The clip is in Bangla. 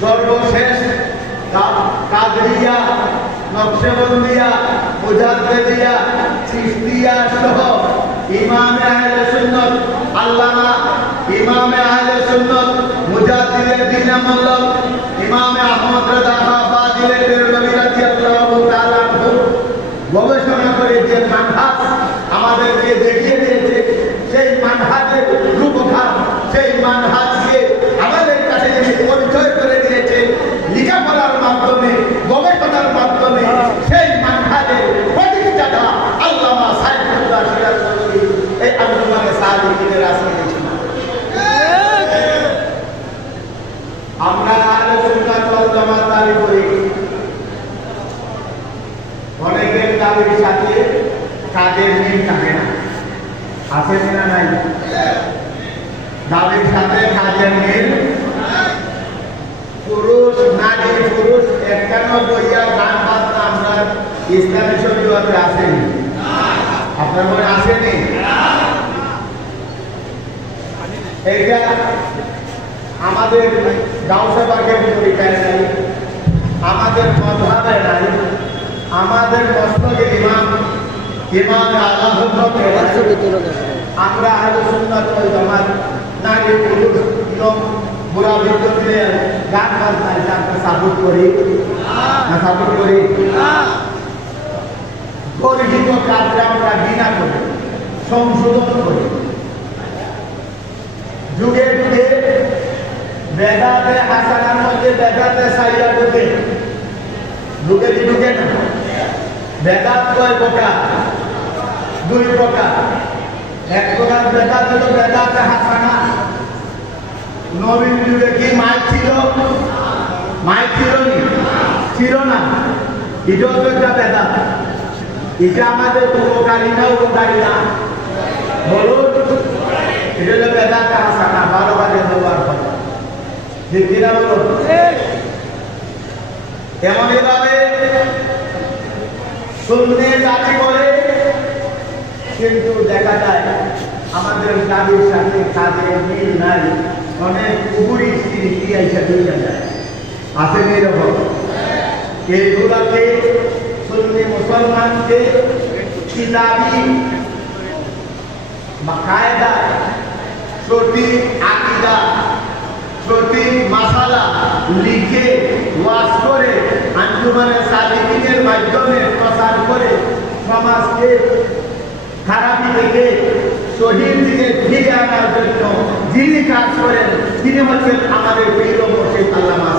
সর্বশেষ কাদরিয়া, নকশবন্দিয়া, মুজাদ্দিদিয়া, চিশতিয়া সহ ইমামে আহলে সুন্নাত, আল্লামা ইমামে আহলে সুন্নাত, মুজাদ্দিদের দিন আমল ইমামে আহমদ রাজা বাদিলের বেরলভী রাদিয়াল্লাহু তাআলা গবেষণা করে যে মানহাজ আমাদেরকে দেখিয়ে অনেকের দাবির সাথে কাজের মিল থাকে না। আছে কিনা নাই? দাবির সাথে কাজের মিল পুরুষ, নারী, পুরুষ, একানব্বইয়া গান বাজনা আমরা ইসলামী শরীয়তে আসেনি আপনার মনে আসেনি? এইটা আমাদের গাঁওসভাকে পরীক্ষায় নাই আমাদের মধাবে নাই আমাদের মস্তকের ইমাম ইমাম আল্লাহ আমরা আহলে সুন্নাত ওয়াল জামাত, নারী পুরুষ গান করি। না করি? কাজে আমরা করি, সংশোধন করি। যুগে যুগে বেদাতে হাসানার মধ্যে বেদাতে সাইয়া ঢুকে কি ঢুকে না। বেদাত কয় প্রকার? দুই প্রকার। এক প্রকার বেদাত হলো বেদাতে হাসানা। নবীন যুগে কি মাইক ছিল? মাইক ছিল নি? ছিল না। এটা হলো একটা বেদাত। এটা আমাদের উপকারী না উপকারী না বলুন এটা হলো বেদাতে হাসানা বারো বাজে ব্যবহার করে ঠিক কিনা বলুন? এমন এভাবে দাবি করে কিন্তু দেখা যায় আমাদের দাবির সাথে কাজের মিল নাই। অনেক পুকুরি হয়ে যায়। এরকম? মুসলমানকে কায়দা সঠিক আকিদা সঠিক মাসালা লিখে ওয়াজ করে আঞ্জুমানের সালিকিনের মাধ্যমে সমাজকে খারাপি থেকে, শহীদ দিকে ফিরে আনার জন্য যিনি কাজ করেন, তিনি হচ্ছেন আমাদের প্রিয় মুর্শিদ আল্লামা সাহেব